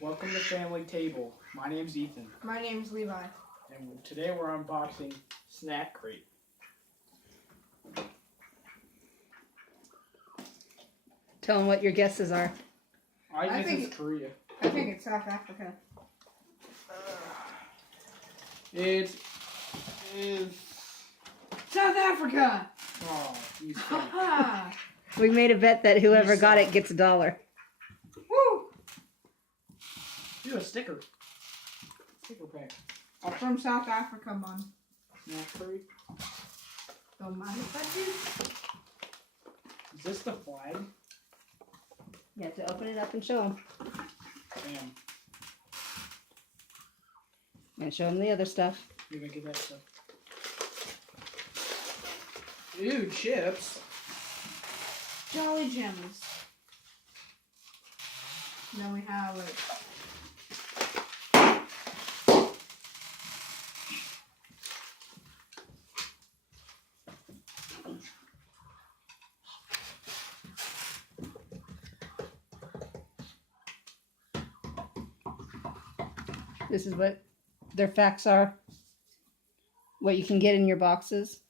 Welcome to Family Table. My name's Ethan, My name's Levi. and today we're unboxing Snack Crate. Tell them what your guesses are. I I guess think it's Korea. I think it's South Africa. It is. South Africa! Oh, you suck. Ha We made a bet that whoever You got suck. it gets $1. Woo! Do a sticker. Sticker pack. From South Africa, man. Snack Crate. Don't mind if I do. Is this the flag? You have to open it up and show them. Damn. And show them the other stuff. Maybe I get that stuff. Ew, chips. Jolly Jims. Then we have it. This is what their facts are. What you can get in your boxes.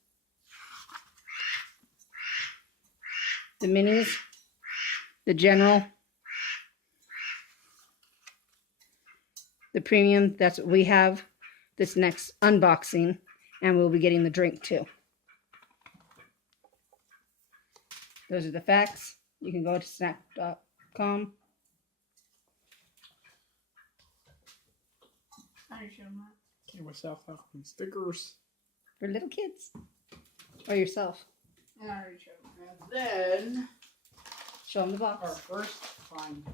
The minis. The general. The premium. That's what we have this next unboxing. And we'll be getting the drink too. Those are the facts. You can go to snack.com. I already showed them Okay, with South African stickers. For little kids. Or yourself. that. I already showed them. And then Show them the our box. first find.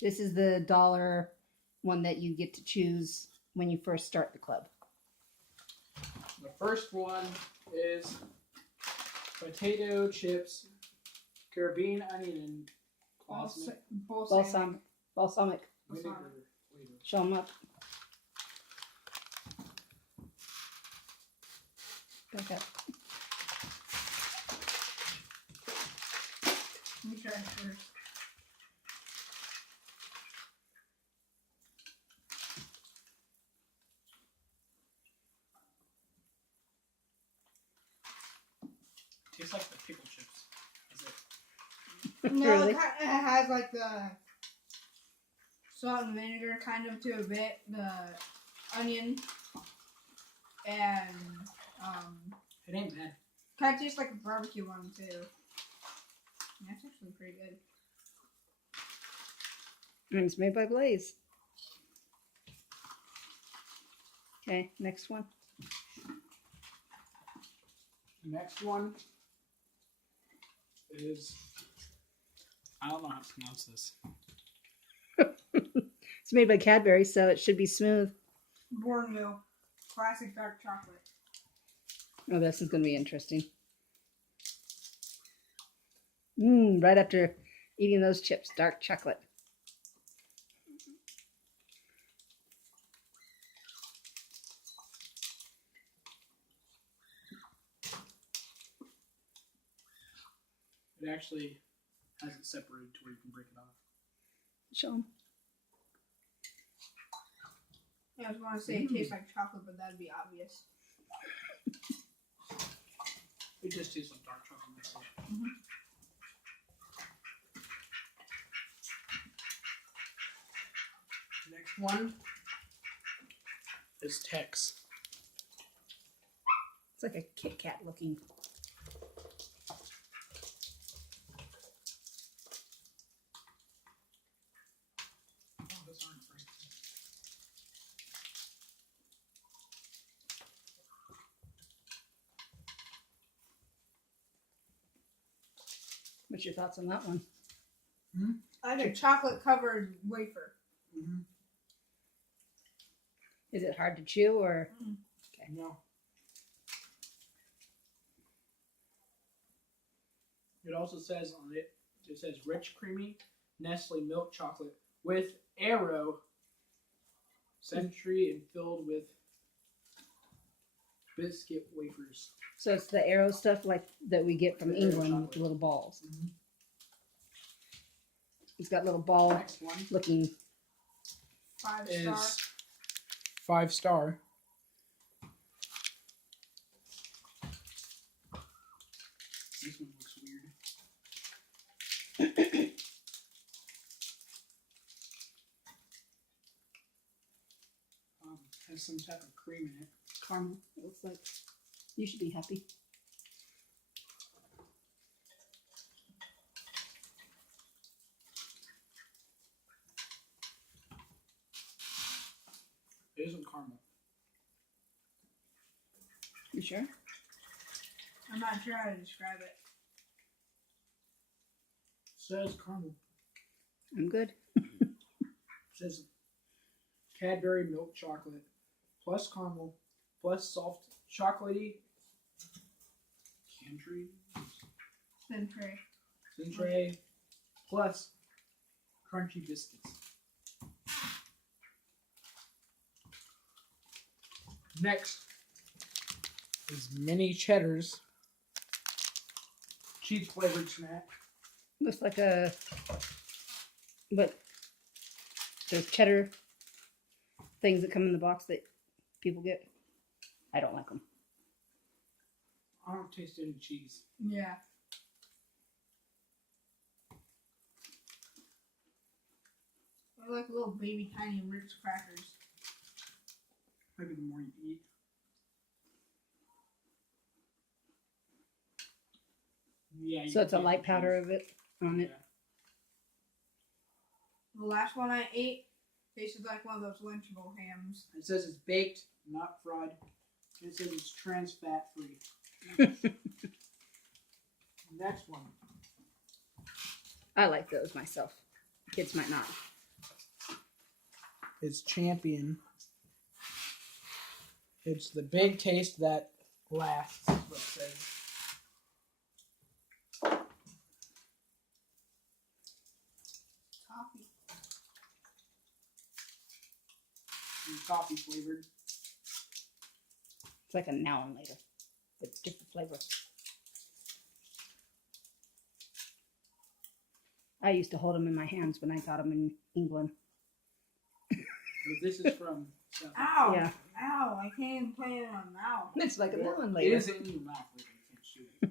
This is the dollar one that you get to choose when you first start the club. The first one is potato chips, Caribbean onion, and balsamic Balsamic. vinegar Balsamic. flavor. Show them up. Back up. Let me try it first. Tastes like the pickle chips. Is it? No, Really? it has like the salt and vinegar kind of to a bit. The onion and It ain't bad. kind of tastes like a barbecue one too. That's actually pretty good. And it's made by Blaze. Okay, next one. Next one is, I don't know how to pronounce this. It's made by Cadbury, so it should be smooth. Bourneville classic dark chocolate. Oh, this is going to be interesting. Right after eating those chips, dark chocolate. It actually has it separated to where you can break it off. Show them. Yeah, I was going to say it tastes like chocolate, but that'd be obvious. It just tastes like dark chocolate myself. Next one is Tex. It's like a Kit Kat looking. Oh, those aren't right. What's your thoughts on that one? I had a chocolate covered wafer. Mm-hmm. Is it hard to chew or? No. It also says on it, it says rich, creamy Nestle milk chocolate with Aero Century and filled with biscuit wafers. So it's the Aero stuff like that we get from The Aero England with chocolate. the little balls. It's got little ball Next one looking. 5-star. is 5-star. This one looks weird. Has some type of cream in it. Caramel, it looks like. You should be happy. It isn't caramel. You sure? I'm not sure how to describe it. It says caramel. I'm good. It says Cadbury milk chocolate plus caramel plus soft chocolatey country Century. Centre plus crunchy biscuits. Next is mini cheddars cheese flavored snack. Looks like a. But there's cheddar things that come in the box that people get. I don't like them. I don't taste any cheese. Yeah. They're like little baby tiny Ritz crackers. Maybe the more you eat. Yeah. you So it's a can light taste the powder cheese. of it on it. Yeah. The last one I ate tasted like one of those Lunchable hams. It says it's baked, not fried. It says it's trans fat free. Next one. I like those myself. Kids might not. It's Champion. It's the big taste that lasts. What it says. Coffee. And coffee flavored. It's like a now and later, but different flavor. I used to hold them in my hands when I got them in England. But this is from South Ow! Yeah. Ow! I can't even put it in my mouth. It's like a now and It later. is in your mouth, but you can't shoot it.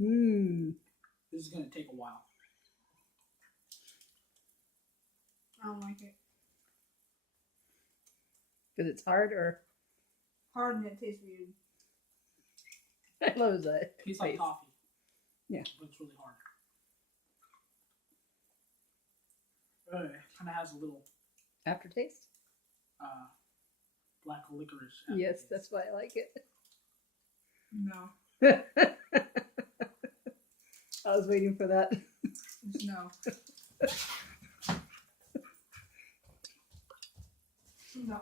Mmm. This is gonna take a while. I don't like it. Because it's hard or Hard and it tastes weird. I love that. Tastes like face. coffee. Yeah. But it's really hard. It kind of has a little Aftertaste? black licorice. Yes, aftertaste. that's why I like it. No. I was waiting for that. It's no. No.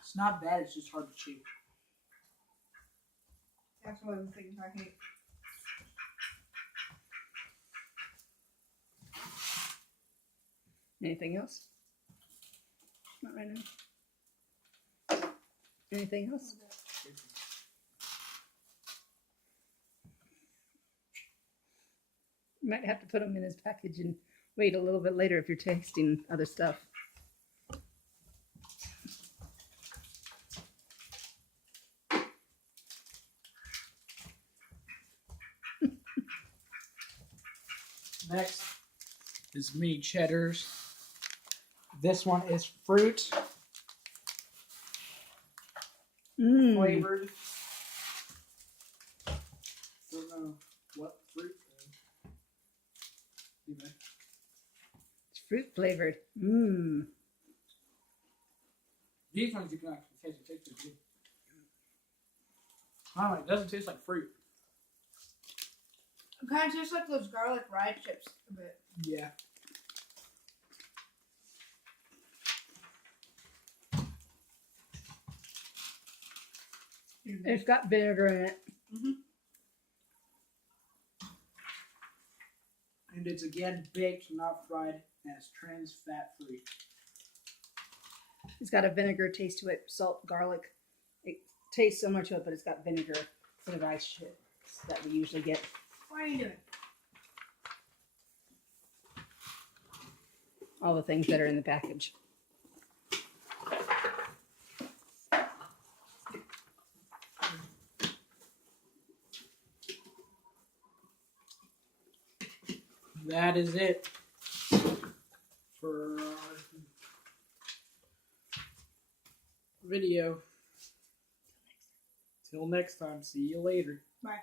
It's not bad. It's just hard to chew. That's one of the things I hate. Anything else? Not right now. Anything else? You might have to put them in his package and wait a little bit later if you're tasting other stuff. Next is mini cheddars. This one is fruit Mmm. flavored. Don't know what fruit. Anyway, It's fruit flavored. Mmm. these ones you can actually taste. It tastes good. I don't know. It doesn't taste like fruit. It kind of tastes like those garlic rye chips a bit. Yeah. It's got vinegar in it. And it's again baked, not fried, and it's trans fat free. It's got a vinegar taste to it, salt, garlic. It tastes similar to it, but it's got vinegar for the rice chips. that we usually get. What are you doing? All the things that are in the package. That is it for our video. Till next time, see you later. Bye.